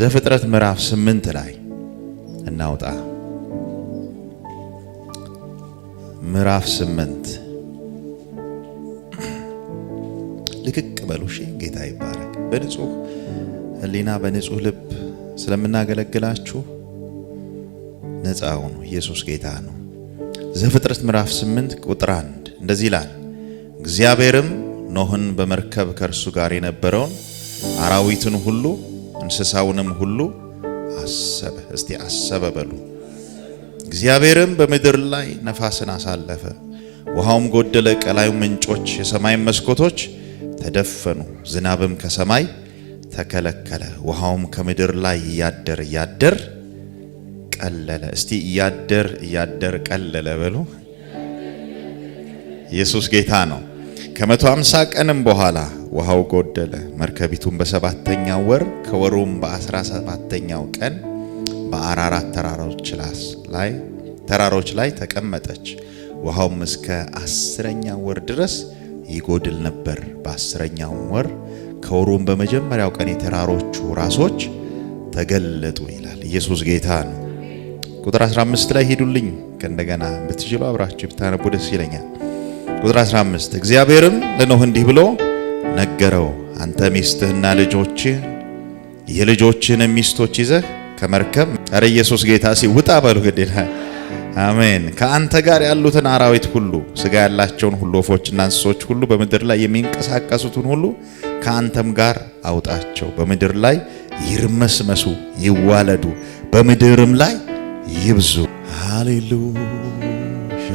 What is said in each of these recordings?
ዘፍጥረት ምዕራፍ 8 ላይ እናውጣ። ምዕራፍ 8 ልክክ በሉ። እሺ ጌታ ይባረክ። በንጹህ ህሊና በንጹህ ልብ ስለምናገለግላችሁ ነፃ ሁኑ። ኢየሱስ ጌታ ነው። ዘፍጥረት ምዕራፍ 8 ቁጥር 1 እንደዚህ ይላል። እግዚአብሔርም ኖህን በመርከብ ከእርሱ ጋር የነበረውን አራዊትን ሁሉ እንስሳውንም ሁሉ አሰበ። እስቲ አሰበ በሉ። እግዚአብሔርም በምድር ላይ ነፋስን አሳለፈ፣ ውሃውም ጎደለ፣ ቀላዩ ምንጮች የሰማይ መስኮቶች ተደፈኑ፣ ዝናብም ከሰማይ ተከለከለ፣ ውሃውም ከምድር ላይ እያደር ቀለለ። እስቲ እያደር ቀለለ በሉ። ኢየሱስ ጌታ ነው። ከ150 ቀንም በኋላ ውሃው ጎደለ። መርከቢቱም በሰባተኛው ወር ከወሩም በ17ኛው ቀን በአራራት ተራሮች ላይ ተቀመጠች። ውሃውም እስከ 10ኛው ወር ድረስ ይጎድል ነበር። በ10ኛው ወር ከወሩም በመጀመሪያው ቀን የተራሮቹ ራሶች ተገለጡ ይላል። ኢየሱስ ጌታ ነው። ቁጥር 15 ላይ ሄዱልኝ። ከእንደገና ብትችሉ አብራችሁ ብታነቡ ደስ ይለኛል። ቁጥር 15 እግዚአብሔርም ለኖህ እንዲህ ብሎ ነገረው፣ አንተ ሚስትህና የልጆችህን ሚስቶች ይዘህ ከመርከብ ኧረ ኢየሱስ ጌታ ሲውጣ በሉ ግዴታ አሜን። ከአንተ ጋር ያሉትን አራዊት ሁሉ፣ ስጋ ያላቸውን ሁሉ፣ ወፎችና እንስሶች ሁሉ፣ በምድር ላይ የሚንቀሳቀሱትን ሁሉ ከአንተም ጋር አውጣቸው። በምድር ላይ ይርመስመሱ፣ ይዋለዱ፣ በምድርም ላይ ይብዙ። ሃሌሉያ።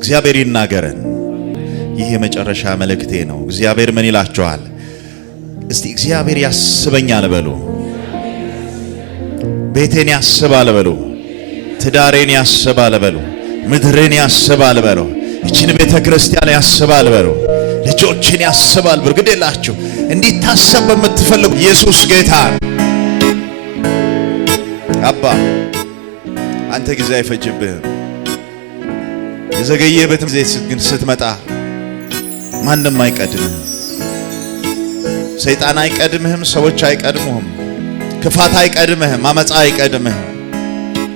እግዚአብሔር ይናገረን። ይህ የመጨረሻ መልእክቴ ነው። እግዚአብሔር ምን ይላችኋል? እስቲ እግዚአብሔር ያስበኛል በሉ። ቤቴን ያስባል በሉ። ትዳሬን ያስባል በሉ። ምድርን ያስባል በሉ። እቺን ቤተ ክርስቲያን ያስባል በሉ። ልጆችን ያስባል በሉ። ግዴላችሁ እንዲታሰብ በምትፈልጉ ኢየሱስ ጌታ አባ አንተ ጊዜ አይፈጅብህም። የዘገየበት ጊዜ ግን ስትመጣ ማንም አይቀድምህም። ሰይጣን አይቀድምህም። ሰዎች አይቀድሙህም። ክፋት አይቀድምህም። አመፃ አይቀድምህም።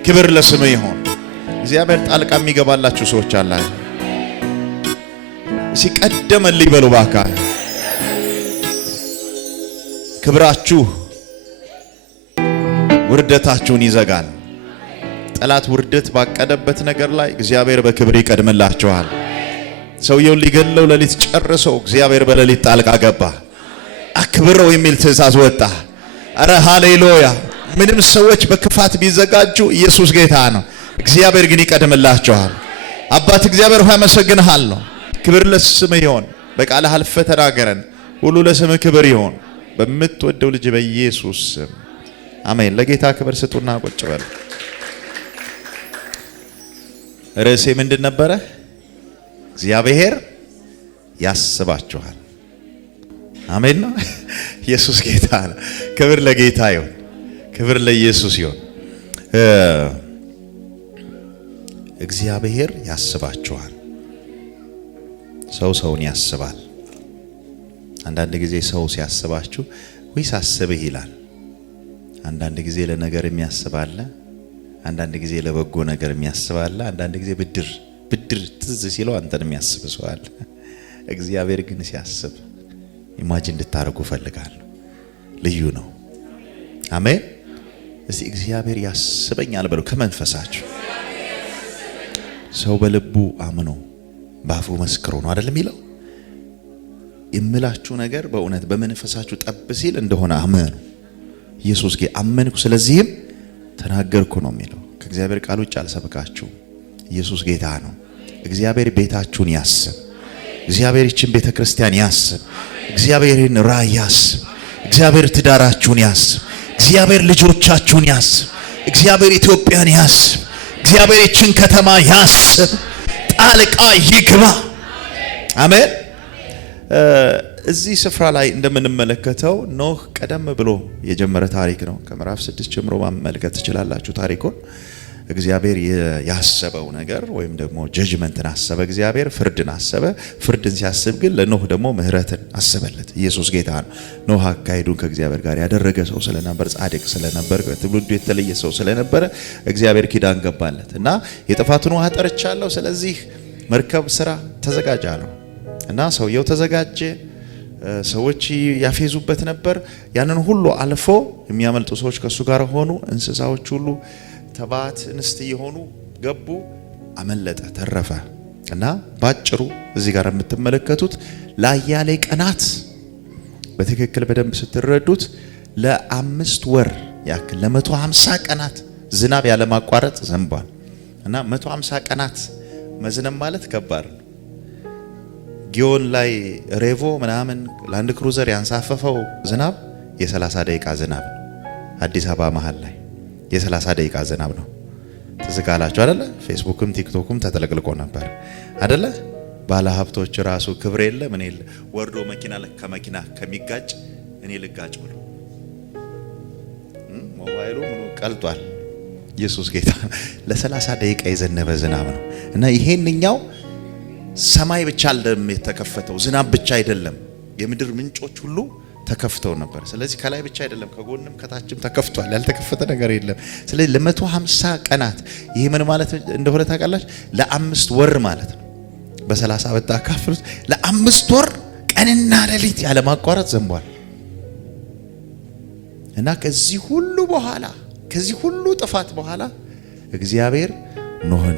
ክብር ለስምህ ይሁን። እግዚአብሔር ጣልቃ የሚገባላችሁ ሰዎች አላችሁ። ሲቀደመልኝ በሉ ባካ። ክብራችሁ ውርደታችሁን ይዘጋል። ጠላት ውርደት ባቀደበት ነገር ላይ እግዚአብሔር በክብር ይቀድምላችኋል። ሰውየውን ሊገለው ሌሊት ጨርሰው እግዚአብሔር በሌሊት ጣልቃ ገባ። አክብረው የሚል ትእዛዝ ወጣ። አረ ሃሌሉያ። ምንም ሰዎች በክፋት ቢዘጋጁ ኢየሱስ ጌታ ነው። እግዚአብሔር ግን ይቀድምላችኋል። አባት እግዚአብሔር ሆይ አመሰግንሃለሁ። ክብር ለስምህ ይሁን። በቃልህ አልፈህ ተናገረን። ሁሉ ለስምህ ክብር ይሁን። በምትወደው ልጅ በኢየሱስ ስም አሜን። ለጌታ ክብር ስጡና ቁጭ በሉ። ርዕሴ ምንድን ነበረ? እግዚአብሔር ያስባችኋል። አሜን ነው። ኢየሱስ ጌታ ነው። ክብር ለጌታ ይሁን። ክብር ለኢየሱስ ይሁን። እግዚአብሔር ያስባችኋል። ሰውን ያስባል። አንዳንድ ጊዜ ሰው ሲያስባችሁ ወይ ሳስብህ ይላል። አንዳንድ ጊዜ ለነገር የሚያስባለ፣ አንዳንድ ጊዜ ለበጎ ነገር የሚያስባለ፣ አንዳንድ ጊዜ ብድር ትዝ ሲለው አንተን የሚያስብ ሰው አለ። እግዚአብሔር ግን ሲያስብ ኢማጂን እንድታረጉ ፈልጋለሁ። ልዩ ነው። አሜን። እስቲ እግዚአብሔር ያስበኛል በሉ ከመንፈሳችሁ። ሰው በልቡ አምኖ ባፉ መስክሮ ነው አይደል የሚለው? የምላችሁ ነገር በእውነት በመንፈሳችሁ ጠብ ሲል እንደሆነ አመኑ። ኢየሱስ ጌታ አመንኩ ስለዚህም ተናገርኩ ነው የሚለው። ከእግዚአብሔር ቃል ውጭ አልሰብካችሁም። ኢየሱስ ጌታ ነው። እግዚአብሔር ቤታችሁን ያስብ። እግዚአብሔር ይችን ቤተ ክርስቲያን ያስብ። እግዚአብሔርን ራእይ ያስብ። እግዚአብሔር ትዳራችሁን ያስብ። እግዚአብሔር ልጆቻችሁን ያስብ። እግዚአብሔር ኢትዮጵያን ያስብ። እግዚአብሔር ይችን ከተማ ያስብ። ጣልቃ ይግባ። አሜን። እዚህ ስፍራ ላይ እንደምንመለከተው ኖህ ቀደም ብሎ የጀመረ ታሪክ ነው። ከምዕራፍ 6 ጀምሮ ማመልከት ትችላላችሁ ታሪኩን። እግዚአብሔር ያሰበው ነገር ወይም ደግሞ ጀጅመንትን አሰበ። እግዚአብሔር ፍርድን አሰበ። ፍርድን ሲያስብ ግን ለኖህ ደግሞ ምህረትን አሰበለት። ኢየሱስ ጌታ ነው። ኖህ አካሄዱን ከእግዚአብሔር ጋር ያደረገ ሰው ስለነበር፣ ጻድቅ ስለነበር፣ ትውልዱ የተለየ ሰው ስለነበረ እግዚአብሔር ኪዳን ገባለት እና የጥፋቱን ውሃ ጠርቻለሁ፣ ስለዚህ መርከብ ስራ ተዘጋጅ አለው እና ሰውየው ተዘጋጀ። ሰዎች ያፌዙበት ነበር። ያንን ሁሉ አልፎ የሚያመልጡ ሰዎች ከሱ ጋር ሆኑ። እንስሳዎች ሁሉ ተባት እንስት የሆኑ ገቡ። አመለጠ፣ ተረፈ እና ባጭሩ እዚህ ጋር የምትመለከቱት ለአያሌ ቀናት በትክክል በደንብ ስትረዱት ለ5 ወር ያክል ለ150 ቀናት ዝናብ ያለ ማቋረጥ ዘንቧል እና 150 ቀናት መዝነብ ማለት ከባድ ነው። ጊዮን ላይ ሬቮ ምናምን ላንድ ክሩዘር ያንሳፈፈው ዝናብ የ30 ደቂቃ ዝናብ ነው። አዲስ አበባ መሃል ላይ የ30 ደቂቃ ዝናብ ነው። ትዝጋላችሁ አይደለ? ፌስቡክም ቲክቶክም ተጠለቅልቆ ነበር አይደለ? ባለ ሀብቶች ራሱ ክብር የለ ምን የለ ወርዶ መኪና ከመኪና ከሚጋጭ እኔ ልጋጭ ብሎ ሞባይሉ ምኑ ቀልጧል። ኢየሱስ ጌታ ለ30 ደቂቃ የዘነበ ዝናብ ነው እና ይሄንኛው ሰማይ ብቻ አይደለም የተከፈተው፣ ዝናብ ብቻ አይደለም፣ የምድር ምንጮች ሁሉ ተከፍተው ነበር። ስለዚህ ከላይ ብቻ አይደለም ከጎንም ከታችም ተከፍቷል። ያልተከፈተ ነገር የለም። ስለዚህ ለ150 ቀናት ይሄ ምን ማለት እንደሆነ ታውቃላችሁ? ለ5 ወር ማለት ነው። በ30 ብታካፍሉት ለ5 ወር ቀንና ሌሊት ያለ ማቋረጥ ዘንቧል እና ከዚህ ሁሉ በኋላ ከዚህ ሁሉ ጥፋት በኋላ እግዚአብሔር ኖህን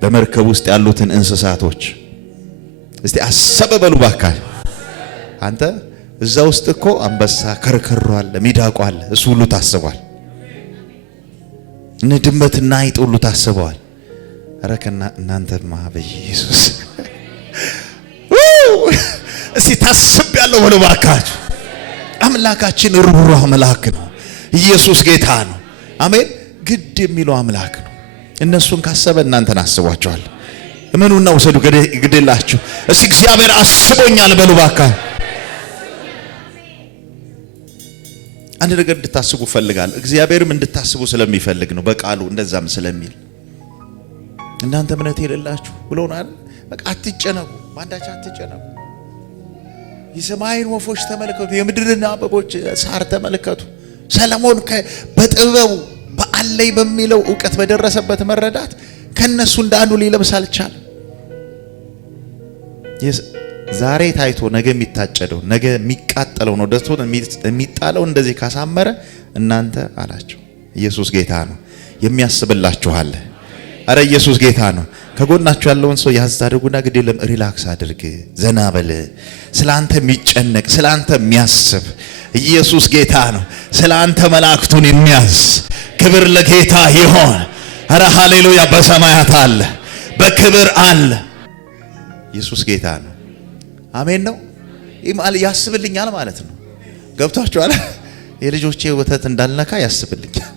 በመርከብ ውስጥ ያሉትን እንስሳቶች እስቲ አሰበ በሉ ባካል። አንተ እዛ ውስጥ እኮ አንበሳ ከርከሯል፣ ሚዳቋ አለ፣ እሱ ሁሉ ታስቧል። እነ ድመትና አይጥ ሁሉ ታስበዋል። አረከና እናንተማ በኢየሱስ እስቲ ታስብ ያለው በሉ ባካል። አምላካችን ሩህሩህ አምላክ ነው። ኢየሱስ ጌታ ነው። አሜን። ግድ የሚለው አምላክ ነው። እነሱን ካሰበ እናንተን አስቧቸዋል። እመኑና ወሰዱ ግድላችሁ። እስቲ እግዚአብሔር አስቦኛል በሉ ባካ። አንድ ነገር እንድታስቡ ፈልጋለሁ። እግዚአብሔርም እንድታስቡ ስለሚፈልግ ነው በቃሉ እንደዛም ስለሚል። እናንተ እምነት የሌላችሁ ብሎናል። በቃ አትጨነቁ፣ ባንዳች አትጨነቁ። የሰማይን ወፎች ተመልከቱ፣ የምድርን አበቦች ሳር ተመልከቱ። ሰለሞን በጥበቡ በአለይ በሚለው ዕውቀት በደረሰበት መረዳት ከነሱ እንዳንዱ ሊለብስ አልቻለም። ዛሬ ታይቶ ነገ የሚታጨደው ነገ የሚቃጠለው ነው ደስቶን የሚጣለው እንደዚህ ካሳመረ እናንተ አላቸው። ኢየሱስ ጌታ ነው። የሚያስብላችሁ አለ። አረ ኢየሱስ ጌታ ነው። ከጎናችሁ ያለውን ሰው ያዝ አድርጉና ግድ የለም ሪላክስ አድርግ፣ ዘና በል። ስላንተ የሚጨነቅ ስላንተ የሚያስብ ኢየሱስ ጌታ ነው። ስላንተ መላእክቱን የሚያዝ ክብር ለጌታ ይሆን። አረ ሃሌሉያ። በሰማያት አለ፣ በክብር አለ። ኢየሱስ ጌታ ነው። አሜን ነው። ያስብልኛል ማለት ነው። ገብቷችኋል? የልጆቼ ወተት እንዳልነካ ያስብልኛል።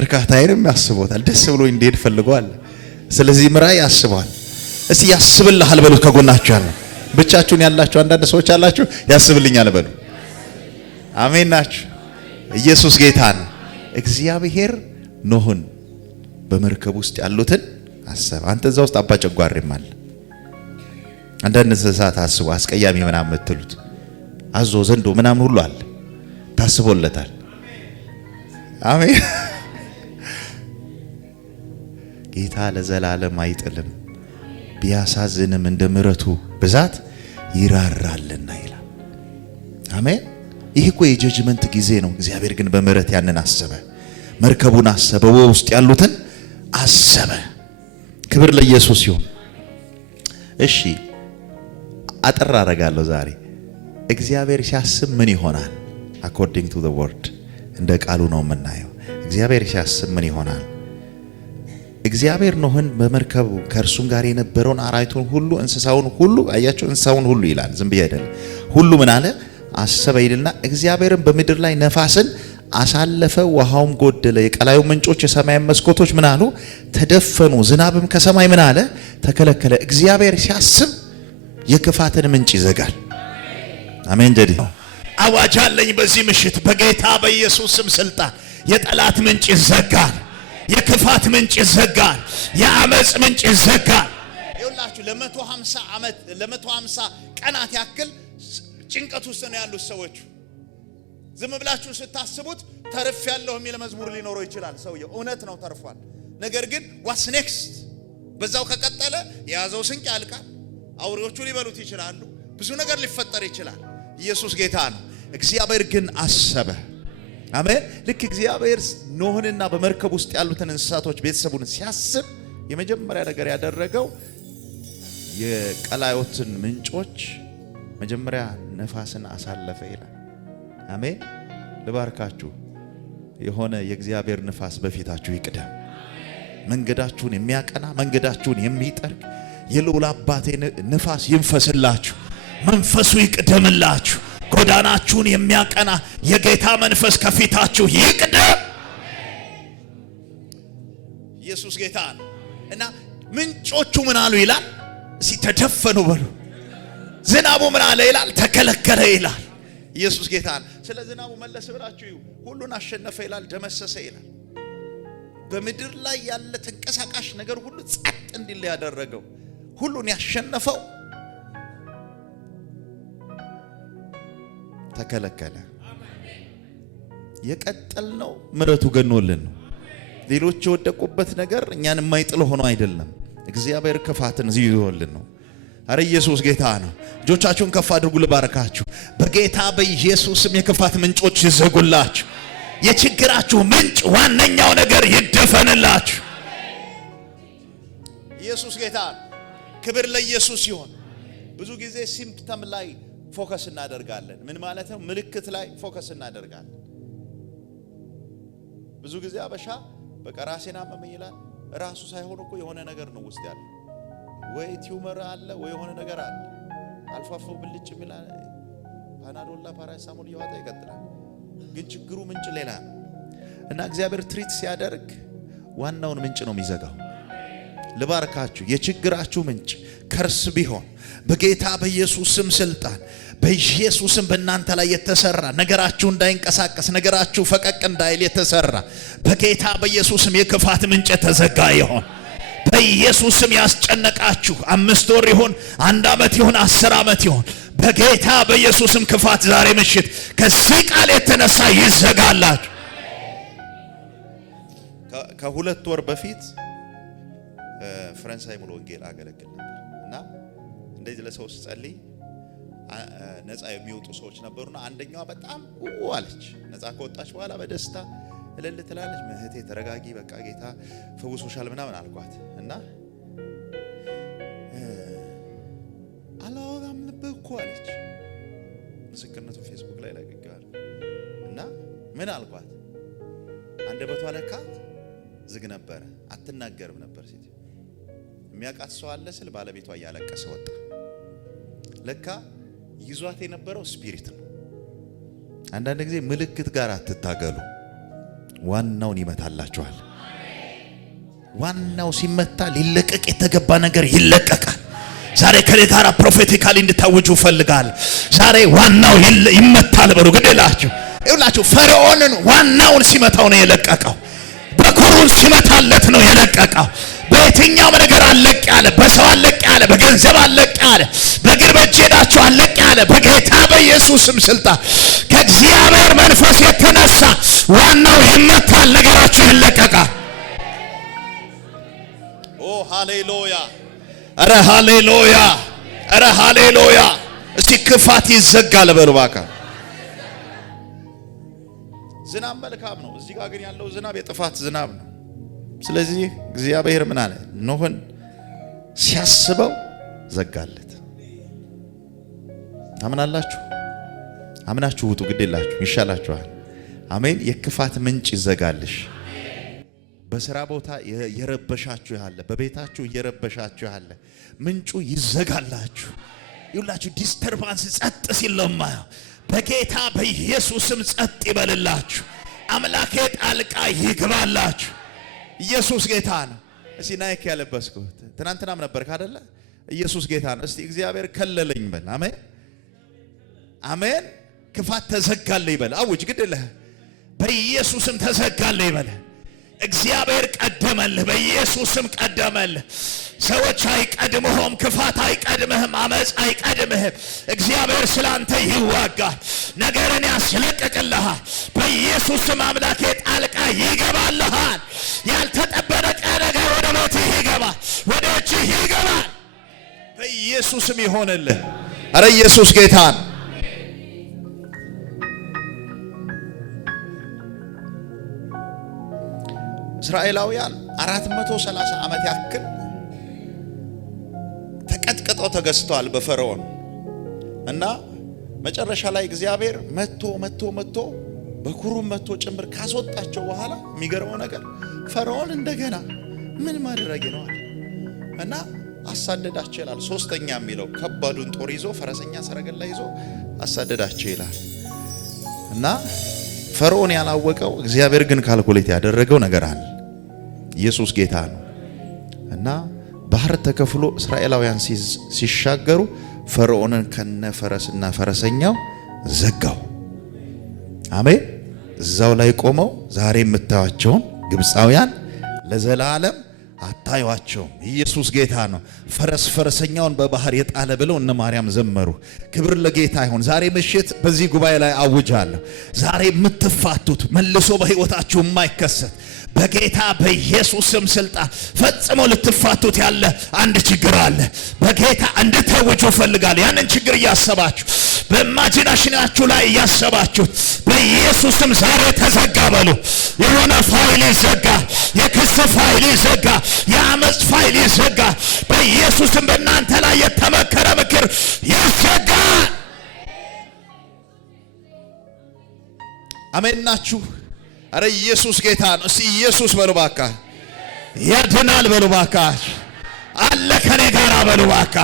እርካታዬንም ያስቦታል። ደስ ብሎ እንዴት ፈልጓል። ስለዚህ ምራ ያስባል። እስቲ ያስብልሃል በሉ። ከጎናችሁ ያለ ብቻችሁን ያላችሁ አንዳንድ ሰዎች አላችሁ፣ ያስብልኛል በሉ። አሜን ናችሁ። ኢየሱስ ጌታ ነው። እግዚአብሔር ኖህን በመርከብ ውስጥ ያሉትን አሰብ። አንተ እዛ ውስጥ አባ ጨጓሬም አለ። አንዳንድ እንስሳት አስቡ፣ አስቀያሚ ምናምን የምትሉት አዞ ዘንዶ ምናምን ሁሉ አለ፣ ታስቦለታል። አሜን። ጌታ ለዘላለም አይጥልም፣ ቢያሳዝንም እንደ ምሕረቱ ብዛት ይራራልና ይላል። አሜን። ይህ እኮ የጀጅመንት ጊዜ ነው። እግዚአብሔር ግን በምሕረት ያንን አሰበ። መርከቡን አሰበ፣ ውስጥ ያሉትን አሰበ። ክብር ለኢየሱስ ይሁን። እሺ አጠር አደርጋለሁ ዛሬ። እግዚአብሔር ሲያስብ ምን ይሆናል? according to the word እንደ ቃሉ ነው የምናየው። እግዚአብሔር ሲያስብ ምን ይሆናል? እግዚአብሔር ኖህን በመርከቡ ከእርሱም ጋር የነበረውን አራዊቱን ሁሉ እንስሳውን ሁሉ አያቸው፣ እንስሳውን ሁሉ ይላል፣ ዝም ብዬ አይደለም። ሁሉ ምን አለ? አሰበ ይልና እግዚአብሔርም በምድር ላይ ነፋስን አሳለፈ፣ ውሃውም ጎደለ፣ የቀላዩ ምንጮች የሰማይ መስኮቶች ምን አሉ? ተደፈኑ፣ ዝናብም ከሰማይ ምን አለ? ተከለከለ። እግዚአብሔር ሲያስብ የክፋትን ምንጭ ይዘጋል። አሜን። ጀዲ አዋጅ አለኝ በዚህ ምሽት በጌታ በኢየሱስ ስም ስልጣን የጠላት ምንጭ ይዘጋል። የክፋት ምንጭ ይዘጋል። የአመጽ ምንጭ ይዘጋል። ይኸውላችሁ ለ150 ዓመት ለ150 ቀናት ያክል ጭንቀት ውስጥ ነው ያሉት ሰዎች። ዝም ብላችሁ ስታስቡት ተርፍ ያለው የሚል መዝሙር ሊኖረው ይችላል። ሰውየው እውነት ነው ተርፏል። ነገር ግን ዋትስ ኔክስት? በዛው ከቀጠለ የያዘው ስንቅ ያልቃል። አውሬዎቹ ሊበሉት ይችላሉ። ብዙ ነገር ሊፈጠር ይችላል። ኢየሱስ ጌታ ነው። እግዚአብሔር ግን አሰበ። አሜን። ልክ እግዚአብሔር ኖህንና በመርከብ ውስጥ ያሉትን እንስሳቶች ቤተሰቡን ሲያስብ የመጀመሪያ ነገር ያደረገው የቀላዮትን ምንጮች መጀመሪያ ነፋስን አሳለፈ ይላል። አሜን። ልባርካችሁ። የሆነ የእግዚአብሔር ነፋስ በፊታችሁ ይቅደም። መንገዳችሁን የሚያቀና መንገዳችሁን የሚጠርግ የልዑል አባቴ ነፋስ ይንፈስላችሁ። መንፈሱ ይቅደምላችሁ። ጎዳናችሁን የሚያቀና የጌታ መንፈስ ከፊታችሁ ይቅደም። ኢየሱስ ጌታ ነው። እና ምንጮቹ ምን አሉ ይላል? እስቲ ተደፈኑ በሉ። ዝናቡ ምን አለ ይላል? ተከለከለ ይላል። ኢየሱስ ጌታ ነው። ስለ ዝናቡ መለስ ብላችሁ ሁሉን አሸነፈ ይላል፣ ደመሰሰ ይላል። በምድር ላይ ያለ ተንቀሳቃሽ ነገር ሁሉ ጸጥ እንዲል ያደረገው ሁሉን ያሸነፈው ተከለከለ። የቀጠልነው ምሕረቱ ገኖልን ነው። ሌሎች የወደቁበት ነገር እኛን የማይጥል ሆኖ አይደለም። እግዚአብሔር ክፋትን ይዞልን ነው። አረ ኢየሱስ ጌታ ነው። እጆቻችሁን ከፍ አድርጉ። ልባርካችሁ። በጌታ በኢየሱስም የክፋት ምንጮች ይዘጉላችሁ። የችግራችሁ ምንጭ ዋነኛው ነገር ይደፈንላችሁ። ኢየሱስ ጌታ ነው። ክብር ለኢየሱስ ይሁን። ብዙ ጊዜ ሲምፕተም ላይ ፎከስ እናደርጋለን። ምን ማለት ነው? ምልክት ላይ ፎከስ እናደርጋለን። ብዙ ጊዜ አበሻ በቃ ራሴን አመመኝ ይላል። ራሱ ሳይሆን እኮ የሆነ ነገር ነው ውስጥ ያለው። ወይ ቲዩመር አለ ወይ የሆነ ነገር አለ። አልፋፎ ብልጭ ይላል። ፓናዶላ ፓራሳሞል ይዋጣ ይቀጥላል። ግን ችግሩ ምንጭ ሌላ ነው። እና እግዚአብሔር ትሪት ሲያደርግ ዋናውን ምንጭ ነው የሚዘጋው። ልባርካችሁ። የችግራችሁ ምንጭ ከርስ ቢሆን በጌታ በኢየሱስ ስም ስልጣን በኢየሱስም በእናንተ ላይ የተሰራ ነገራችሁ እንዳይንቀሳቀስ ነገራችሁ ፈቀቅ እንዳይል የተሰራ በጌታ በኢየሱስም የክፋት ምንጭ ተዘጋ ይሁን። በኢየሱስም ያስጨነቃችሁ 5 ወር ይሁን 1 ዓመት ይሁን 10 ዓመት ይሁን በጌታ በኢየሱስም ክፋት ዛሬ ምሽት ከዚህ ቃል የተነሳ ይዘጋላችሁ። ከ2 ወር በፊት ፈረንሳይ ሙሉ ወንጌል አገለግል ነበር እና እንደዚህ ለሰው ጸልይ ነፃ የሚወጡ ሰዎች ነበሩና አንደኛዋ በጣም አለች። ነፃ ከወጣች በኋላ በደስታ እልል ትላለች። እህቴ ተረጋጊ፣ በቃ ጌታ ፈውሶሻል ምናምን አልኳት እና አላወራም ነበር እኮ አለች። ምስክርነቱ ፌስቡክ ላይ ለቀቀዋል እና ምን አልኳት? አንደበቷ ለካ ዝግ ነበረ፣ አትናገርም ነበር። ሴት የሚያውቃት ሰው አለ ስል ባለቤቷ እያለቀሰ ወጣ። ለካ ይዟት የነበረው ስፒሪት ነው። አንዳንድ ጊዜ ምልክት ጋር አትታገሉ፣ ዋናውን ይመታላችኋል። ዋናው ሲመታ ሊለቀቅ የተገባ ነገር ይለቀቃል። ዛሬ ከኔ ጋር ፕሮፌቲካሊ እንድታውጁ ፈልጋል። ዛሬ ዋናው ይመታል በሉ። ግዴላችሁ ይውላችሁ። ፈርዖንን ዋናውን ሲመታው ነው የለቀቀው። በኩሩን ሲመታለት ነው የለቀቀው። በየትኛውም ነገር አለቅ ያለ፣ በሰው አለቅ ያለ፣ በገንዘብ አለቅ ያለ፣ በእግር በእጅ ሄዳችሁ አለቅ ያለ በጌታ በኢየሱስም ስልጣን ከእግዚአብሔር መንፈስ የተነሳ ዋናው ይመታል፣ ነገራችሁ ይለቀቃል። ኦ ሃሌሉያ! አረ ሃሌሉያ! አረ ሃሌሉያ! እስቲ ክፋት ይዘጋል በሉ እባክህ። ዝናብ መልካም ነው። እዚህ ጋር ግን ያለው ዝናብ የጥፋት ዝናብ ነው። ስለዚህ እግዚአብሔር ምን አለ? ኖህን ሲያስበው ዘጋለት። ታምናላችሁ? አምናችሁ ውጡ። ግዴላችሁ ይሻላችኋል። አሜን። የክፋት ምንጭ ይዘጋልሽ። በስራ ቦታ የረበሻችሁ ያለ፣ በቤታችሁ የረበሻችሁ ያለ ምንጩ ይዘጋላችሁ። ይውላችሁ ዲስተርባንስ ጸጥ ሲለማ በጌታ በኢየሱስም ጸጥ ይበልላችሁ። አምላኬ ጣልቃ ይግባላችሁ። ኢየሱስ ጌታ ነው። እስቲ ናይክ ያለበስኩት ትናንትናም ነበርክ አይደለ? ኢየሱስ ጌታ ነው። እስቲ እግዚአብሔር ከለለኝ በል። አሜን አሜን። ክፋት ተዘጋልኝ በል። አውጅ። ግድልህ በኢየሱስም ተዘጋልህ ይበል። እግዚአብሔር ቀደመልህ፣ በኢየሱስም ቀደመልህ። ሰዎች አይቀድምህም፣ ክፋት አይቀድምህም፣ አመጽ አይቀድምህም። እግዚአብሔር ስላንተ ይዋጋል፣ ነገርን ያስለቅቅልሃል። በኢየሱስም አምላኬ ጣልቃ ይገባልሃል። ያልተጠበቀ ነገር ወደ ቤትህ ይገባል፣ ወደ እጅህ ይገባል። በኢየሱስም ይሆንልህ። አረ ኢየሱስ ጌታ ነው። እስራኤላውያን 430 ዓመት ያክል ተቀጥቅጠው ተገዝተዋል በፈርዖን እና መጨረሻ ላይ እግዚአብሔር መጥቶ በኩሩም መጥቶ ጭምር ካስወጣቸው በኋላ የሚገርመው ነገር ፈርዖን እንደገና ምን ማድረግ ነው እና አሳደዳቸው ይላል። ሶስተኛ የሚለው ከባዱን ጦር ይዞ ፈረሰኛ ሰረገላ ይዞ አሳደዳቸው ይላል እና ፈርዖን ያላወቀው እግዚአብሔር ግን ካልኩሌት ያደረገው ነገር አለ። ኢየሱስ ጌታ ነው እና ባህር ተከፍሎ እስራኤላውያን ሲሻገሩ ፈርዖንን ከነፈረስና ፈረሰኛው ዘጋው። አሜን። እዛው ላይ ቆመው ዛሬ የምታዩቸውን ግብፃውያን ለዘላለም አታዩአቸውም። ኢየሱስ ጌታ ነው። ፈረሰኛውን በባህር የጣለ ብለው እነ ማርያም ዘመሩ። ክብር ለጌታ ይሁን። ዛሬ ምሽት በዚህ ጉባኤ ላይ አውጃለሁ። ዛሬ የምትፋቱት መልሶ በሕይወታችሁ የማይከሰት በጌታ በኢየሱስ ስም ስልጣን ፈጽሞ ልትፋቱት ያለ አንድ ችግር አለ። በጌታ እንድትወጁ ፈልጋለሁ። ያንን ችግር እያሰባችሁ በኢማጂኔሽናችሁ ላይ እያሰባችሁ በኢየሱስ ስም ዛሬ ተዘጋ በሉ። የሆነ ፋይል ይዘጋ፣ የክስ ፋይል ይዘጋ፣ የአመጽ ፋይል ይዘጋ። በኢየሱስ ስም በእናንተ ላይ የተመከረ ምክር ይዘጋ። አሜን ናችሁ? አረ ኢየሱስ ጌታ ነው። እስቲ ኢየሱስ በሉ ባካ። ያድናል በሉ ባካ። አለ ከኔ ጋር በሉ ባካ።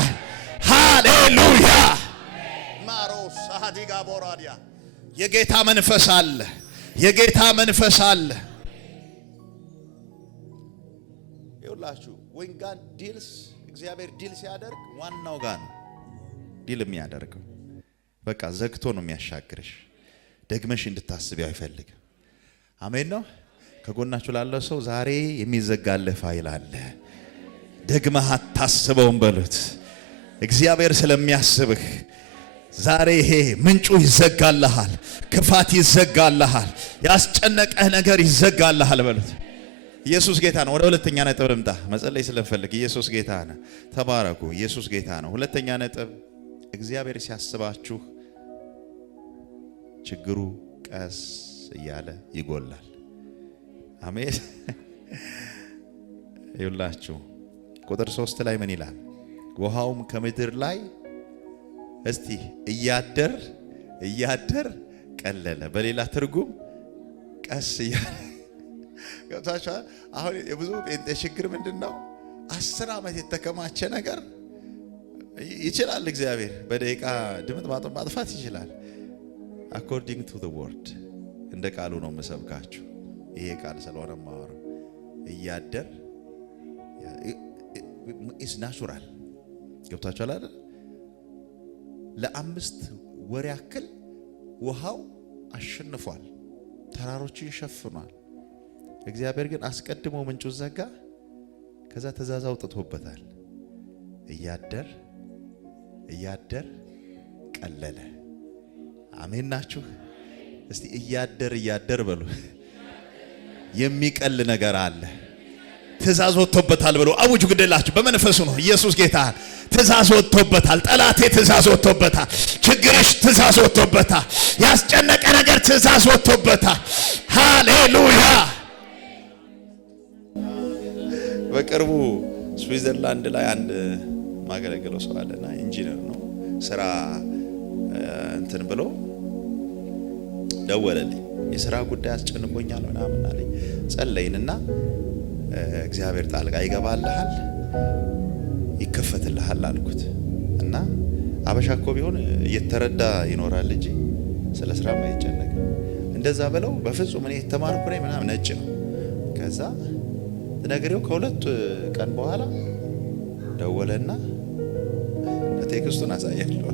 ሃሌሉያ ማሮስ ሳዲጋ ቦራዲያ የጌታ መንፈስ አለ፣ የጌታ መንፈስ አለ። ይኸውላችሁ when God deals እግዚአብሔር ዲል ሲያደርግ ዋናው ጋር ነው ዲል የሚያደርገው። በቃ ዘግቶ ነው የሚያሻግርሽ። ደግመሽ እንድታስቢው አይፈልግም። አሜን ነው። ከጎናችሁ ላለው ሰው ዛሬ የሚዘጋልህ ፋይል አለ፣ ደግመህ አታስበውም በሉት። እግዚአብሔር ስለሚያስብህ ዛሬ ይሄ ምንጩ ይዘጋልሃል፣ ክፋት ይዘጋልሃል፣ ያስጨነቀህ ነገር ይዘጋልሃል በሉት። ኢየሱስ ጌታ ነው። ወደ ሁለተኛ ነጥብ ልምጣ። መጸለይ ስለምፈልግ ኢየሱስ ጌታ ነው። ተባረኩ። ኢየሱስ ጌታ ነው። ሁለተኛ ነጥብ እግዚአብሔር ሲያስባችሁ ችግሩ ቀስ እያለ ይጎላል። አሜን። ይውላችሁ ቁጥር 3 ላይ ምን ይላል? ውሃውም ከምድር ላይ እስቲ እያደር ቀለለ። በሌላ ትርጉም ቀስ እያለ ገብታችኋል? አሁን የብዙ ጴንጤ ችግር ምንድነው? 10 ዓመት የተከማቸ ነገር ይችላል እግዚአብሔር በደቂቃ ድምጥ ማጥፋት ይችላል። according to the word እንደ ቃሉ ነው መሰብካችሁ። ይሄ ቃል ስለሆነ ማወራ እያደር is natural ገብታችኋል አይደል? ለ5 ወር ያክል ውሃው አሸንፏል፣ ተራሮችን ሸፍኗል። እግዚአብሔር ግን አስቀድሞ ምንጩ ዘጋ፣ ከዛ ትእዛዝ አውጥቶበታል። እያደር ቀለለ። አሜን ናችሁ? እስቲ እያደር በሉ። የሚቀል ነገር አለ። ትእዛዝ ወጥቶበታል ብሎ አውጁ። ግደላችሁ በመንፈሱ ነው። ኢየሱስ ጌታ። ትእዛዝ ወጥቶበታል። ጠላቴ ትእዛዝ ወጥቶበታል። ችግርሽ ትእዛዝ ወጥቶበታል። ያስጨነቀ ነገር ትእዛዝ ወጥቶበታል። ሃሌሉያ። በቅርቡ ስዊዘርላንድ ላይ አንድ ማገለግለው ሰው አለና ኢንጂነር ነው። ስራ እንትን ብሎ ደወለልኝ። የሥራ ጉዳይ አስጨንቆኛል ምናምን አለኝ። ጸለይንና እግዚአብሔር ጣልቃ ይገባልሃል፣ ይከፈትልሃል አልኩት። እና አበሻ እኮ ቢሆን እየተረዳ ይኖራል እንጂ ስለ ስራ ማይጨነቅ። እንደዛ ብለው በፍጹም እኔ ተማርኩ ነኝ ምናምን ነጭ ነው። ከዛ ነገሬው ከሁለት ቀን በኋላ ደወለና ቴክስቱን አሳያለሁ።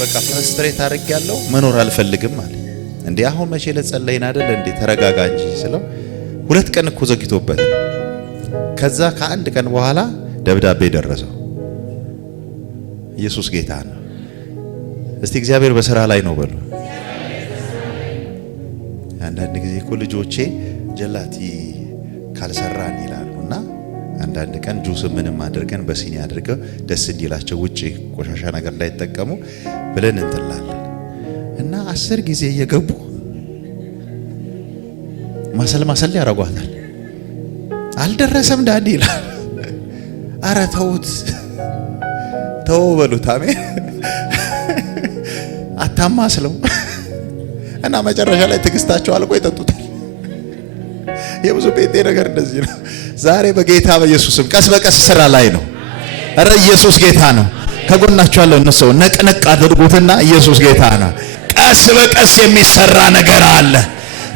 በቃ ፍረስትሬት አድርጌያለሁ፣ መኖር አልፈልግም አለ። እንዴ አሁን መቼ ለጸለይን አይደል እንዴ ተረጋጋ እንጂ ስለው 2 ቀን እኮ ዘግቶበት ከዛ ከአንድ ቀን በኋላ ደብዳቤ ደረሰው። ኢየሱስ ጌታ ነው። እስቲ እግዚአብሔር በሥራ ላይ ነው በሉ። አንዳንድ ጊዜ እኮ ልጆቼ ጀላቲ ካልሰራን ይላሉና አንዳንድ ቀን ጁስ ምንም አድርገን በሲኒ አድርገው ደስ እንዲላቸው ውጪ ቆሻሻ ነገር ላይ ተጠቀሙ ብለን እንትላለን እና 10 ጊዜ እየገቡ ማሰል ያረጓታል። አልደረሰም ዳዲ ይላል። አረ ተውት ተው በሉት። አሜን። አታማስለው እና መጨረሻ ላይ ትግስታቸው አልቆ ይጠጡታል። የብዙ ቤቴ ነገር እንደዚህ ነው። ዛሬ በጌታ በኢየሱስም ቀስ በቀስ ስራ ላይ ነው። አረ ኢየሱስ ጌታ ነው። ከጎናችሁ ያለው እነሱ ነቅነቅ አድርጉትና ኢየሱስ ጌታ ነው። ቀስ በቀስ የሚሰራ ነገር አለ።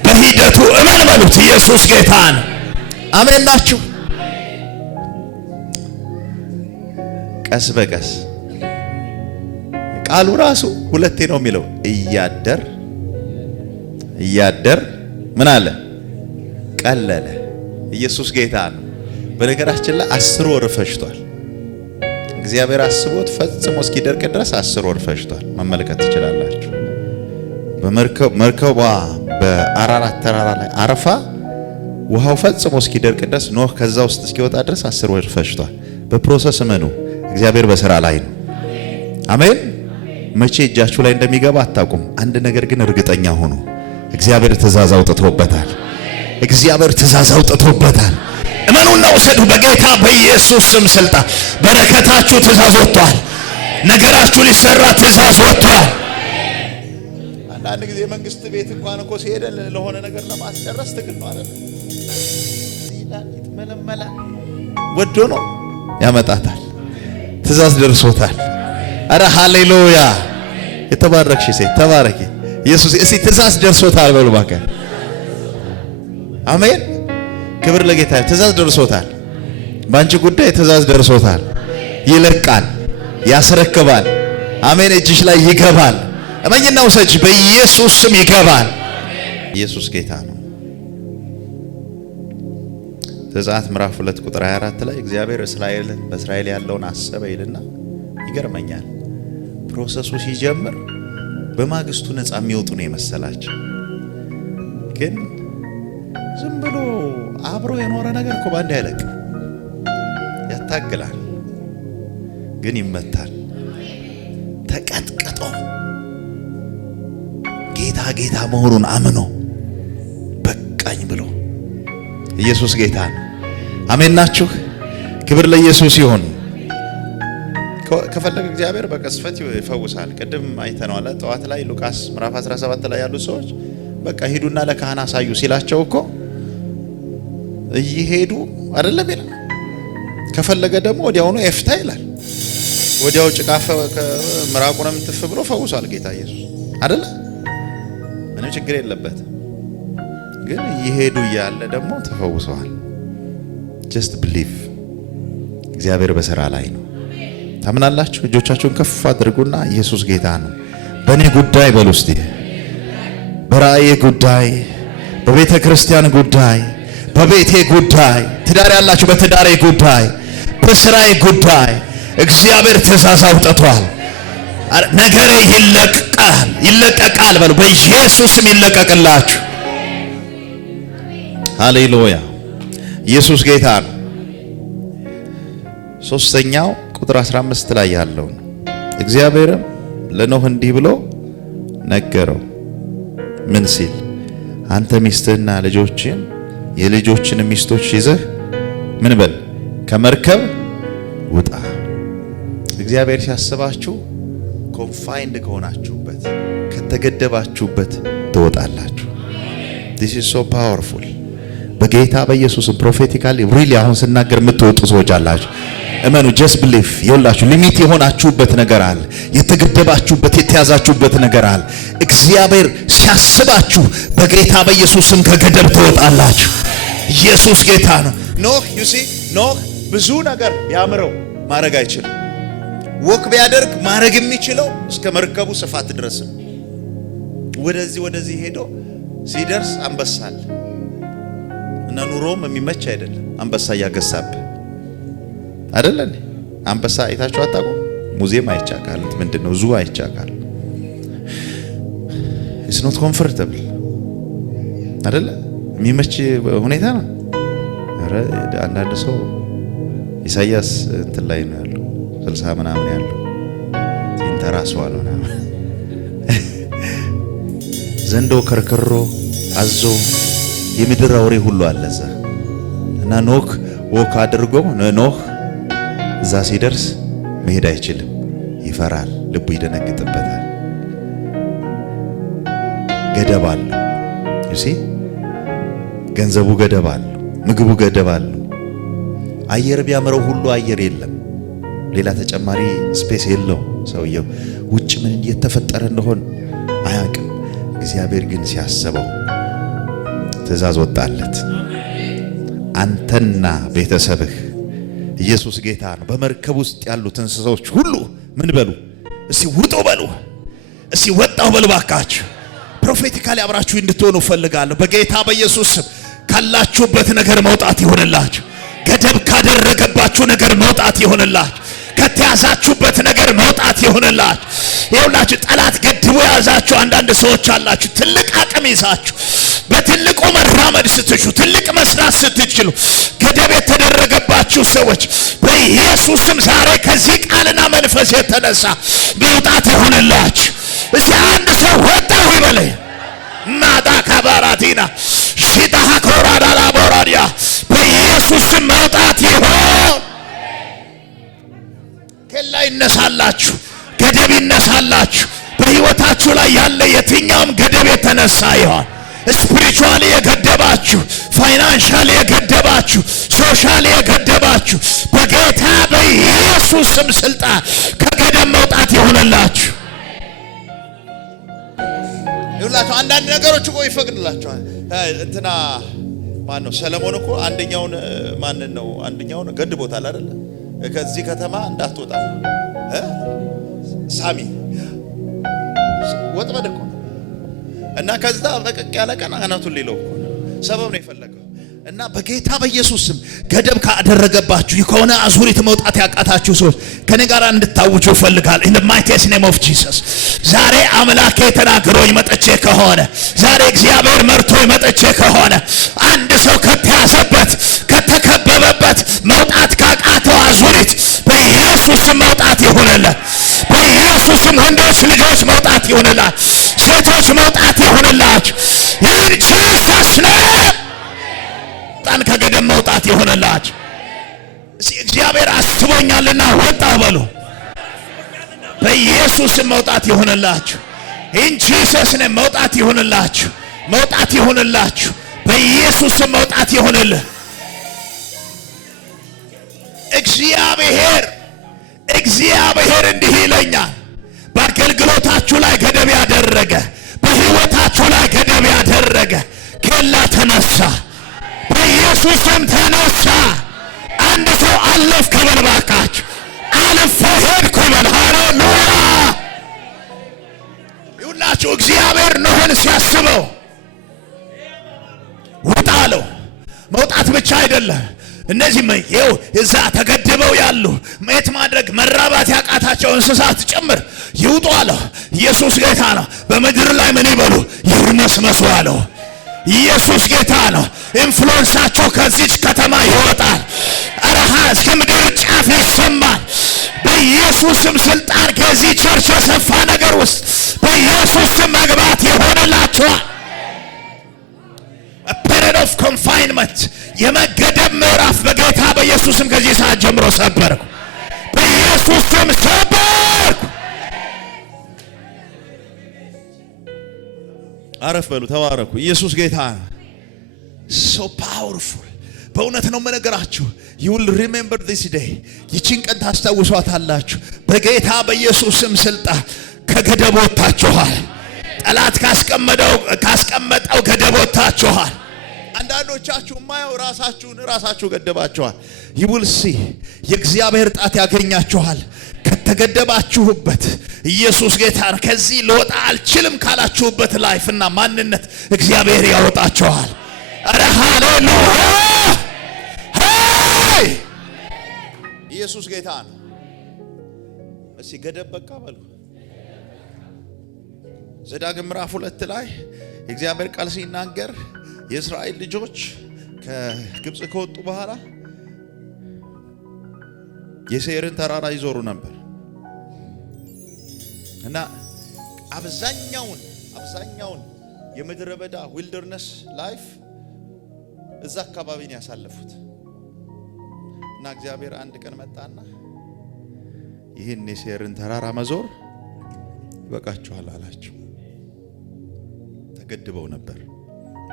በሂደቱ እመን በሉት። ኢየሱስ ጌታ ነው። አሜን ናችሁ። ቀስ በቀስ ቃሉ ራሱ ሁለቴ ነው የሚለው። እያደር ምን አለ ቀለለ። ኢየሱስ ጌታ ነው። በነገራችን ላይ 10 ወር ፈጅቷል። እግዚአብሔር አስቦት ፈጽሞ እስኪደርቅ ድረስ 10 ወር ፈጅቷል። መመልከት ትችላላችሁ። በመርከቧ በአራራት ተራራ ላይ አረፋ ውሃው ፈጽሞ እስኪደርቅ ድረስ ኖህ ከዛ ውስጥ እስኪወጣ ድረስ 10 ወር ፈጅቷል። በፕሮሰስ እመኑ። እግዚአብሔር በሥራ ላይ ነው። አሜን። መቼ እጃችሁ ላይ እንደሚገባ አታውቁም። አንድ ነገር ግን እርግጠኛ ሆኖ እግዚአብሔር ትእዛዝ አውጥቶበታል። እግዚአብሔር ትእዛዝ አውጥቶበታል። እመኑና ውሰዱ። በጌታ በኢየሱስ ስም ስልጣን በረከታችሁ ትእዛዝ ወጥቷል። ነገራችሁ ሊሰራ ትእዛዝ ወጥቷል። አንዳንድ ጊዜ መንግስት ቤት እንኳን እኮ ሲሄድ ለሆነ ነገር ለማስጨረስ ትግል ነው አይደል? ይመለመላ ወዶ ነው ያመጣታል። ትእዛዝ ደርሶታል። አረ ሃሌሉያ! የተባረክሽ ሴት ተባረኪ። ኢየሱስ እሺ ትእዛዝ ደርሶታል በሉ ባካ። አሜን። ክብር ለጌታ። ትእዛዝ ደርሶታል። ባንቺ ጉዳይ ትእዛዝ ደርሶታል። ይለቃል፣ ያስረክባል። አሜን። እጅሽ ላይ ይገባል። እመኝና ውሰጂ። በኢየሱስ ስም ይገባል። ኢየሱስ ጌታ ነው። ዘጸአት ምዕራፍ 2 ቁጥር 24 ላይ እግዚአብሔር እስራኤልን በእስራኤል ያለውን አሰበ ይልና ይገርመኛል። ፕሮሰሱ ሲጀምር በማግስቱ ነፃ የሚወጡ ነው የመሰላቸው። ግን ዝም ብሎ አብሮ የኖረ ነገር እኮ ባንድ አይለቅ። ያታግላል፣ ግን ይመታል። ተቀጥቅጦ ጌታ ጌታ መሆኑን አምኖ በቃኝ ብሎ ኢየሱስ ጌታ ነው። አሜን ናችሁ። ክብር ለኢየሱስ ይሁን። ከፈለገ እግዚአብሔር በቅስፈት ይፈውሳል። ቅድም አይተነዋል። ጠዋት ላይ ሉቃስ ምዕራፍ 17 ላይ ያሉት ሰዎች በቃ ሂዱና ለካህን አሳዩ ሲላቸው እኮ እየሄዱ አይደለም ይላል። ከፈለገ ደግሞ ወዲያውኑ ኤፍታ ይላል። ወዲያው ጭቃፈ ምራቁንም ትፍ ብሎ ፈውሷል ጌታ ኢየሱስ አይደለ? ምንም ችግር የለበትም። ግን እየሄዱ እያለ ደግሞ ተፈውሰዋል። just believe። እግዚአብሔር በሥራ ላይ ነው። ታምናላችሁ? እጆቻችሁን ከፍ አድርጉና ኢየሱስ ጌታ ነው። በእኔ ጉዳይ በሉ እስቲ፣ በራእዬ ጉዳይ፣ በቤተ ክርስቲያን ጉዳይ፣ በቤቴ ጉዳይ፣ ትዳር ያላችሁ በትዳሬ ጉዳይ፣ በስራዬ ጉዳይ እግዚአብሔር ትእዛዝ አውጥቷል። ነገሬ ይለቀቃል በሉ። በኢየሱስም ይለቀቅላችሁ። ሃሌሉያ! ኢየሱስ ጌታ ነው። ሶስተኛው ቁጥር 15 ላይ ያለው እግዚአብሔርም ለኖህ እንዲህ ብሎ ነገረው። ምን ሲል? አንተ ሚስትህና ልጆችን የልጆችን ሚስቶች ይዘህ ምን በል ከመርከብ ውጣ። እግዚአብሔር ሲያስባችሁ ኮንፋይንድ ከሆናችሁበት ከተገደባችሁበት ትወጣላችሁ። this is so powerful። በጌታ በኢየሱስም ፕሮፌቲካሊ ሪሊ አሁን ስናገር የምትወጡ ሰዎች አላችሁ። እመኑ። just believe። ይኸውላችሁ ሊሚት የሆናችሁበት ነገር አለ። የተገደባችሁበት የተያዛችሁበት ነገር አለ። እግዚአብሔር ሲያስባችሁ በጌታ በኢየሱስም ከገደብ ትወጣላችሁ። ኢየሱስ ጌታ ነው። ኖህ ብዙ ነገር ያምረው ማድረግ አይችልም። ወክ ቢያደርግ ማድረግ የሚችለው እስከ መርከቡ ስፋት ድረስ። ወደዚህ ሄዶ ሲደርስ አንበሳል እና ኑሮም የሚመች አይደለም። አንበሳ ያገሳብ አይደለም። አንበሳ አይታችሁ አታውቁም? ሙዚየም አይቻካል ምንድነው ዙ አይቻካል። it's not comfortable አይደለ? የሚመች ሁኔታ ነው። አረ አንዳንድ ሰው ኢሳይያስ እንትን ላይ ነው ያለው 60 ምናምን ያለው ኢንተራስዋል ነው ዘንዶ ከርከሮ አዞ የምድር አውሬ ሁሉ አለዛ እና ኖህ ወክ አድርጎ ኖህ እዛ ሲደርስ መሄድ አይችልም፣ ይፈራል፣ ልቡ ይደነግጥበታል። ገደብ አለው። እሺ ገንዘቡ ገደብ አለው፣ ምግቡ ገደብ አለው። አየር ቢያምረው ሁሉ አየር የለም፣ ሌላ ተጨማሪ ስፔስ የለው። ሰውየው ውጭ ምን እየተፈጠረ እንደሆነ አያውቅም። እግዚአብሔር ግን ሲያስበው ትእዛዝ ወጣለት። አንተና ቤተሰብህ ኢየሱስ ጌታ ነው። በመርከብ ውስጥ ያሉት እንስሳዎች ሁሉ ምን በሉ እስቲ ውጡ በሉ እስቲ ወጣው በሉ ባካችሁ። ፕሮፌቲካሊ አብራችሁ እንድትሆኑ ፈልጋለሁ። በጌታ በኢየሱስ ስም ካላችሁበት ነገር መውጣት ይሆንላችሁ። ገደብ ካደረገባችሁ ነገር መውጣት ይሆንላችሁ። ከተያዛችሁበት ነገር መውጣት ይሆንላችሁ። ይኸውላችሁ ጠላት ገድቦ ያዛችሁ አንዳንድ ሰዎች አላችሁ። ትልቅ አቅም ይዛችሁ በትልቁ መራመድ ስትችሉ፣ ትልቅ መስራት ስትችሉ ገደብ የተደረገባችሁ ሰዎች በኢየሱስም ዛሬ ከዚህ ቃልና መንፈስ የተነሳ መውጣት ይሆንላችሁ። እስቲ አንድ ሰው ወጣሁ ይበለኝ። ማዳ ካባራቲና ሽታሃ ኮራዳላ ቦራዲያ በኢየሱስም መውጣት ይሆን። ከላ ይነሳላችሁ፣ ገደብ ይነሳላችሁ። በህይወታችሁ ላይ ያለ የትኛውም ገደብ የተነሳ ይሆን። ስፒሪቹዋሊ የገደባችሁ፣ ፋይናንሻሊ የገደባችሁ፣ ሶሻሊ የገደባችሁ በጌታ በኢየሱስም ስልጣን ከገደብ መውጣት ይሆንላችሁ። ይሁላችሁ አንዳንድ ነገሮች እኮ ይፈቅድላችኋል። እንትና ማን ነው? ሰለሞን እኮ አንደኛውን ገድቦታል አይደል? ከዚህ ከተማ እንዳትወጣ ሳሚ ወጥመድ እኮ እና ከዛ በቀቅ ያለ ቀን አናቱን ሊለው እኮ ሰበብ ነው የፈለገው። እና በጌታ በኢየሱስ ስም ገደብ ካደረገባችሁ ከሆነ አዙሪት መውጣት ያቃታችሁ ሰዎች ከኔ ጋር እንድታውጁ ፈልጋለሁ። in the mighty name of Jesus ዛሬ አምላኬ ተናግሮኝ መጥቼ ከሆነ ዛሬ እግዚአብሔር መርቶኝ መጥቼ ከሆነ አንድ ሰው ከተያዘበት ከተከበበበት መውጣት ካቃተው አዙሪት በኢየሱስ ስም መውጣት ይሁንለት። በኢየሱስ ስም ወንዶች ልጆች መውጣት ይሁንላችሁ፣ ሴቶች መውጣት ይሁንላችሁ። in Jesus name ጣን ከገደብ መውጣት ይሆንላችሁ። እግዚአብሔር አስቦኛልና ወጣው በሉ። በኢየሱስ መውጣት ይሆንላችሁ። in Jesus name መውጣት ይሆንላችሁ፣ መውጣት ይሆንላችሁ። በኢየሱስ መውጣት ይሆንልህ። እግዚአብሔር እንዲህ ይለኛል፣ በአገልግሎታችሁ ላይ ገደብ ያደረገ፣ በህይወታችሁ ላይ ገደብ ያደረገ ከላ ተነሳ፣ በኢየሱስም ተነሳ። አንድ ሰው አለፍ ከበልባካችሁ አለፍ ሄድኩ በል። ሃሌሉያ ይሁንላችሁ። እግዚአብሔር ኖህን ሲያስበው ውጣ አለው። መውጣት ብቻ አይደለም፣ እነዚህ ይኸው እዛ ተገድበው ያሉ መት ማድረግ መራባት ያቃታቸው እንስሳት ጭምር ይውጡ አለው። ኢየሱስ ጌታ ነው። በምድር ላይ ምን ይበሉ ይርመስመሱ አለው። ኢየሱስ ጌታ ነው። ኢንፍሉዌንሳቸው ከዚህ ከተማ ይወጣል። አረሃ እስከ ምድር ጫፍ ይሰማል። በኢየሱስም ስልጣን ከዚህ ቸርች የሰፋ ነገር ውስጥ በኢየሱስም መግባት ይሆንላችኋል። a period of confinement የመገደብ ምዕራፍ በጌታ በኢየሱስም ከዚህ ሰዓት ጀምሮ ሰበርኩ። በኢየሱስም ሰበርኩ። አረፍ በሉ፣ ተባረኩ። ኢየሱስ ጌታ ነው። so powerful በእውነት ነው የምነግራችሁ። you will remember this day ይቺን ቀን ታስታውሷታላችሁ። በጌታ በኢየሱስም ስልጣን ከገደብ ወጥታችኋል። ጠላት ካስቀመጠው ገደብ ወጥታችኋል። አንዳንዶቻችሁ ማየው ራሳችሁ ገደባችኋል። you will see የእግዚአብሔር ጣት ያገኛችኋል። ከገደባችሁበት ኢየሱስ ጌታ ነው። ከዚህ ልወጣ አልችልም ካላችሁበት ላይፍና ማንነት እግዚአብሔር ያወጣችኋል። አረ ሃሌሉያ! ኢየሱስ ጌታ ነው። እሺ ገደብ በቃ በሉ። ዘዳግም ምዕራፍ 2 ላይ የእግዚአብሔር ቃል ሲናገር የእስራኤል ልጆች ከግብጽ ከወጡ በኋላ የሴይርን ተራራ ይዞሩ ነበር እና አብዛኛውን የምድረ በዳ ዊልደርነስ ላይፍ እዛ አካባቢ ነው ያሳለፉት። እና እግዚአብሔር አንድ ቀን መጣና ይህን የሴይርን ተራራ መዞር ይበቃችኋል አላቸው። ተገድበው ነበር።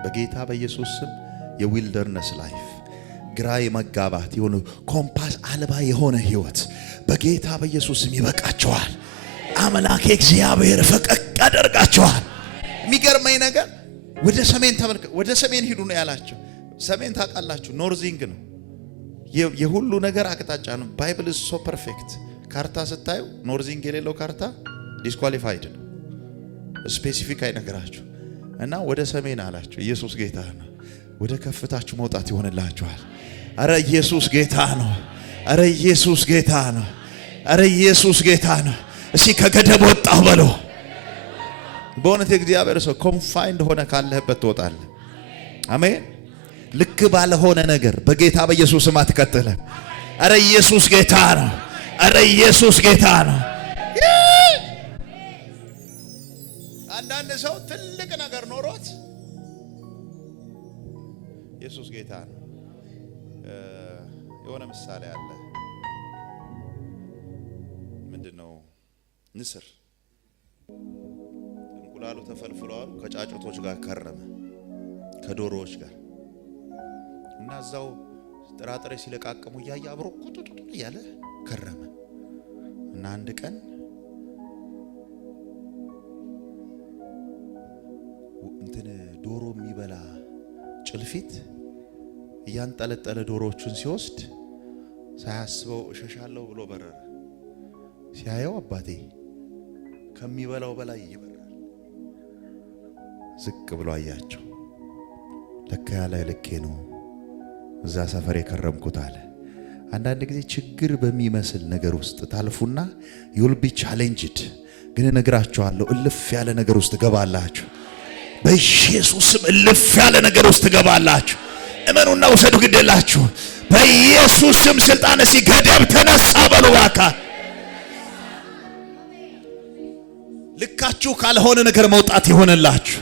በጌታ በኢየሱስ ስም የዊልደርነስ ላይፍ ግራ የመጋባት የሆነ ኮምፓስ አልባ የሆነ ህይወት በጌታ በኢየሱስ ስም ይበቃችኋል። አምላክ እግዚአብሔር ፈቀቅ ያደርጋችኋል። የሚገርመኝ ነገር ወደ ሰሜን ሂዱ ነው ያላቸው። ሰሜን ታውቃላችሁ ኖርዚንግ ነው። የሁሉ ነገር አቅጣጫ ነው። ባይብል ኢዝ ሶ ፐርፌክት። ካርታ ስታዩ ኖርዚንግ የሌለው ካርታ ዲስኳሊፋይድ ነው። ስፔሲፊክ አይነግራችሁ እና ወደ ሰሜን አላችሁ። ኢየሱስ ጌታ ነው። ወደ ከፍታችሁ መውጣት ይሆንላችኋል። አረ ኢየሱስ ጌታ ነው። አረ ኢየሱስ ጌታ ነው። አረ ኢየሱስ ጌታ ነው። እሺ ከገደብ ወጣሁ በሎ። በእውነት የእግዚአብሔር ሰው ኮንፋይንድ ሆነ ካለህበት ትወጣለህ። አሜን። ልክ ባልሆነ ነገር በጌታ በኢየሱስ ስም አትከተልም። አረ ኢየሱስ ጌታ ነው። አረ ኢየሱስ ጌታ ነው። አንዳንድ ሰው ትልቅ ነገር ኖሮት ኢየሱስ ጌታ ነው። የሆነ ምሳሌ አለ። ምንድነው? ንስር እንቁላሉ ተፈልፍሏል ከጫጩቶች ጋር ከረመ ከዶሮዎች ጋር እና እዛው ጥራጥሬ ሲለቃቀሙ ያያ አብሮ ቁጥጥጥ ያለ ከረመ እና አንድ ቀን እንትን ዶሮ የሚበላ ጭልፊት እያንጠለጠለ ዶሮዎቹን ሲወስድ ሳያስበው እሸሻለሁ ብሎ በረረ። ሲያየው አባቴ ከሚበላው በላይ ይበራል። ዝቅ ብሎ አያቸው። ለካ ያለ ልኬ ነው እዛ ሰፈር የከረምኩት አለ። አንዳንድ ጊዜ ችግር በሚመስል ነገር ውስጥ ታልፉና you'll be challenged። ግን እነግራችኋለሁ እልፍ ያለ ነገር ውስጥ ገባላችሁ። በኢየሱስም እልፍ ያለ ነገር ውስጥ ገባላችሁ። እመኑና ውሰዱ ግዴላችሁ። በኢየሱስም ስልጣን ሲገደብ ተነሳ በሉ ባካ። ልካችሁ ካልሆነ ነገር መውጣት ይሆንላችሁ።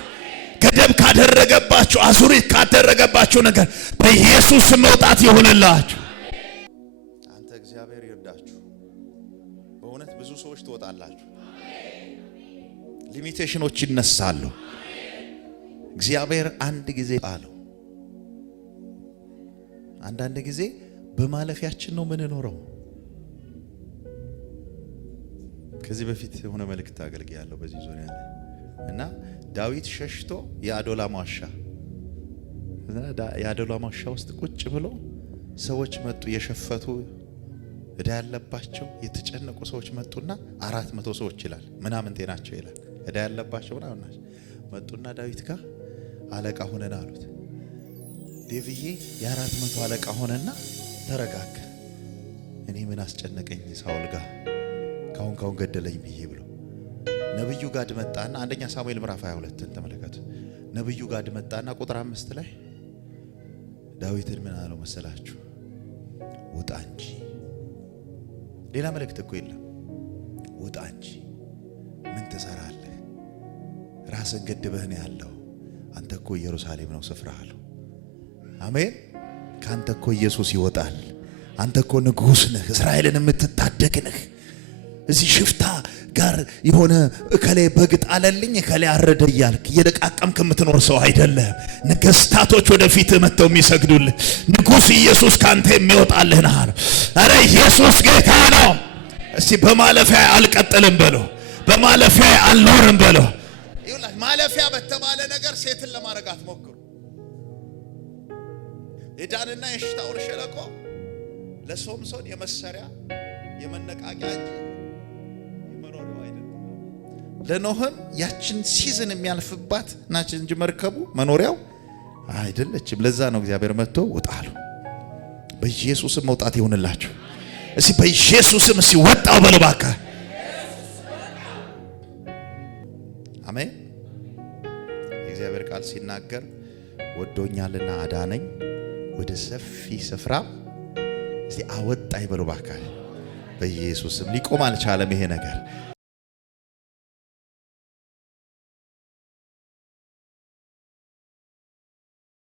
ገደብ ካደረገባችሁ አዙሪት ካደረገባችሁ ነገር በኢየሱስ መውጣት ይሆንላችሁ። አንተ እግዚአብሔር ይርዳችሁ። በእውነት ብዙ ሰዎች ትወጣላችሁ። ሊሚቴሽኖች ይነሳሉ። እግዚአብሔር አንድ ጊዜ አለው። አንዳንድ ጊዜ በማለፊያችን ነው የምንኖረው። ከዚህ በፊት የሆነ መልእክት አገልግያለሁ በዚህ ዙሪያ ላይ እና ዳዊት ሸሽቶ የአዶላም ዋሻ ውስጥ ቁጭ ብሎ ሰዎች መጡ። የሸፈቱ እዳ ያለባቸው የተጨነቁ ሰዎች መጡና 400 ሰዎች ይላል ምናምን ጤናቸው ይላል እዳ ያለባቸው ምናምን መጡና ዳዊት ጋር አለቃ ሆነና አሉት። ዴቪዬ የ400 አለቃ ሆነና ተረጋጋ። እኔ ምን አስጨነቀኝ ሳውል ጋር ካሁን ገደለኝ ብዬ ብሎ ነብዩ ጋድ መጣና አንደኛ ሳሙኤል ምዕራፍ 22ን ተመለከቱ። ነብዩ ጋድ መጣና ቁጥር 5 ላይ ዳዊትን ምን አለው መሰላችሁ? ውጣ እንጂ ሌላ መልእክት እኮ የለም። ውጣ እንጂ ምን ትሰራለህ? ራስን ገድበህ ነው ያለው። አንተ እኮ ኢየሩሳሌም ነው ስፍራ አለው። አሜን። ካንተ እኮ ኢየሱስ ይወጣል። አንተ እኮ ንጉስ ነህ። እስራኤልን የምትታደግ ነህ። እዚህ ሽፍታ ጋር የሆነ እከሌ በግ ጣለልኝ እከሌ አረደ እያልክ እየደቃቀምክ የምትኖር ሰው አይደለም። ነገስታቶች ወደፊት መጥተው የሚሰግዱልህ ንጉስ ኢየሱስ ካንተ የሚወጣልህ ነው። አረ ኢየሱስ ጌታ ነው። እስቲ በማለፊያ አልቀጥልም በሎ፣ በማለፊያ አልኖርም በሎ። ይኸውላችሁ ማለፊያ በተባለ ነገር ሴትን ለማድረግ አትሞክሩ። የዳንና የሽታውን ሸለቆ ለሶምሶን የመሰሪያ የመነቃቂያ እንጂ ለኖህም ያችን ሲዝን የሚያልፍባት ናች እንጂ መርከቡ መኖሪያው አይደለችም። ለዛ ነው እግዚአብሔር መጥቶ ወጣሉ። በኢየሱስም መውጣት ይሁንላችሁ። እስቲ በኢየሱስም እስቲ ወጣው በሉ ባካ። አሜን። የእግዚአብሔር ቃል ሲናገር ወዶኛልና አዳነኝ፣ ወደ ሰፊ ስፍራ እስቲ አወጣኝ በሉ ባካ። በኢየሱስም ሊቆም አልቻለም ይሄ ነገር።